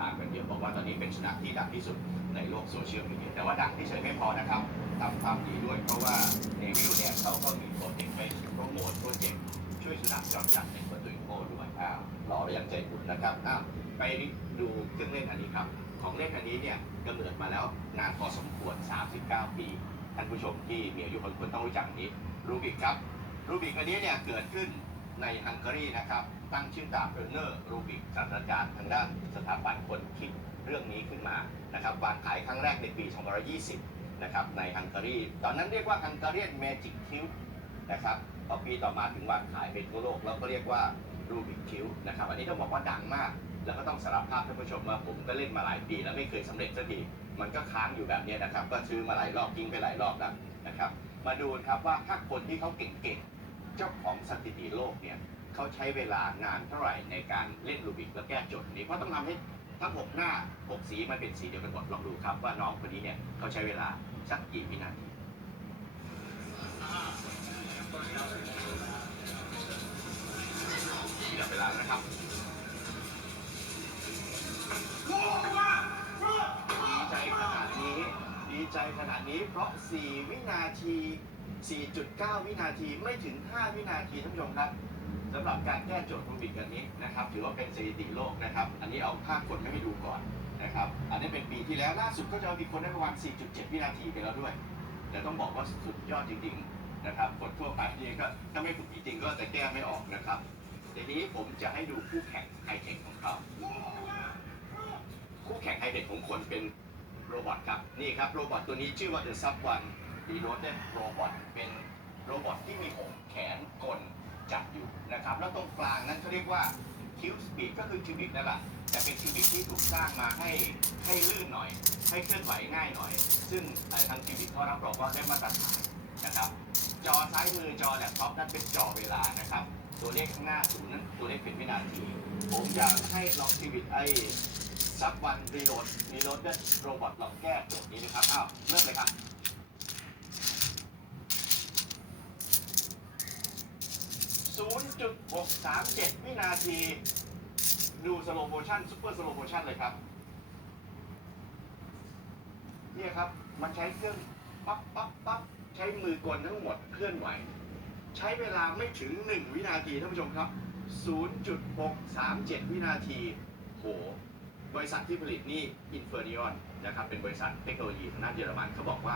ตามกันเยอะบอกว่าตอนนี้เป็นสุนัขที่ดังที่สุดในโลกโซเชียลมีเดียแต่ว่าดังที่เฉยไม่พอนะครับทำความดีด้วยเพราะว่าเนวิลเนี่ยเขาก็มีโปรเจกต์ไปโปรโมทโปรเจกต์ช่วยสุนัขจรจัดในปร์โตริโกด้วยอ้าวรอไปยังใจบุญนะครับอ้าวไปดูเครื่องเล่นอันนี้ครับ ของเล่นอันนี้เนี่ยกำเนิดมาแล้วนานพอสมควร 39 ปีท่านผู้ชมที่มีอายุพอสมควรต้องรู้จักนนี้รูบิกครับรูบิกอันนี้เนี่ยเกิดขึ้น ในฮังการีนะครับ ตั้งชื่อตามเออร์เนอร์รูบิกศาสตราจารย์ทางด้านสถาปัตย์คนคิดเรื่องนี้ขึ้นมานะครับวางขายครั้งแรกในปี2520 นะครับในฮังการี ตอนนั้นเรียกว่าฮังการีนเมจิกคิวนะครับพอปีต่อมาถึงวางขายเป็นทั่วโลกแล้วก็เรียกว่ารูบิกคิวนะครับอันนี้ต้องบอกว่าดังมาก แล้วก็ต้องสารภาพท่านผู้ชมว่าผมก็เล่นมาหลายปี แล้วไม่เคยสำเร็จสักทีมันก็ค้างอยู่แบบนี้นะครับ ก็ซื้อมาหลายรอบยิงไปหลายรอบแล้วนะครับ มาดูครับว่าถ้าคนที่เขาเก่งๆ เจ้าของสถิติโลกเนี่ยเขาใช้เวลานานเท่าไหร่ในการเล่นรูบิกและแก้โจทย์นี้เพราะต้องทำให้ทั้งหกหน้าหกสีมันเป็นสีเดียวกันหมดลองดูครับว่าน้องคนนี้เนี่ยเขาใช้เวลาสักกี่วินาทีจับเวลานะครับ ขนาดนี้ เพราะ 4 วินาที 4.9 วินาทีไม่ถึง 5 วินาทีท่านผู้ชมครับสำหรับการแก้โจทย์รูบิกอันนี้นะครับถือว่าเป็นสถิติโลกนะครับ อันนี้เอาภาพคนให้ดูก่อนนะครับ อันนี้เป็นปีที่แล้วล่าสุดก็จะมีคนได้ประมาณ 4.7 วินาทีไปแล้วด้วย แต่ต้องบอกว่าสุดยอดจริงๆนะครับคนทั่วไปนี่ก็ถ้าไม่ฝึกจริงๆก็จะแก้ไม่ออกนะครับทีนี้ผมจะให้ดูคู่แข่งไฮเทคของเขาคู่แข่งไฮเทคของคนเป็น โรบอทครับนี่ครับโรบอทตัวนี้ชื่อว่า The Sub One d e n o t e d Robot เป็นโรบอทที่มีอกแขนกลจับอยู่นะครับ แล้วตรงกลางนั้นเขาเรียกว่าคิวบิกก็คือคิวบิกนั่นแหละแต่เป็นคิวบิกที่ถูกสร้างมาให้ให้ลื่นหน่อย ให้เคลื่อนไหวง่ายหน่อย ซึ่งทางคิวบิกเขารับรองว่าได้มาตรฐานนะครับ จอซ้ายมือจอแล็ปท็อปนั้นเป็นจอเวลานะครับ ตัวเลขข้างหน้าศูนย์นั้นตัวเลขเป็นวินาที ผมอยากให้ลองชีวิตไอ สักวันรีโหลดรีโหลดด้วยโรบอทลองแก้โจทย์นี้นะครับอ้าวเริ่มเลยครับ0.637วินาที ดูสโลโมชั่นซูเปอร์สโลโมชั่นเลยครับ เนี่ยครับ มันใช้เครื่องปั๊บปั๊บปั๊บใช้มือกลทั้งหมดเคลื่อนไหว ใช้เวลาไม่ถึง1วินาทีท่านผู้ชมครับ 0.637 วินาที โห บริษัทที่ผลิตนี่อินเฟอร์นิออนนะครับเป็นบริษัทเทคโนโลยีทางด้านเยอรมันเขาบอกว่า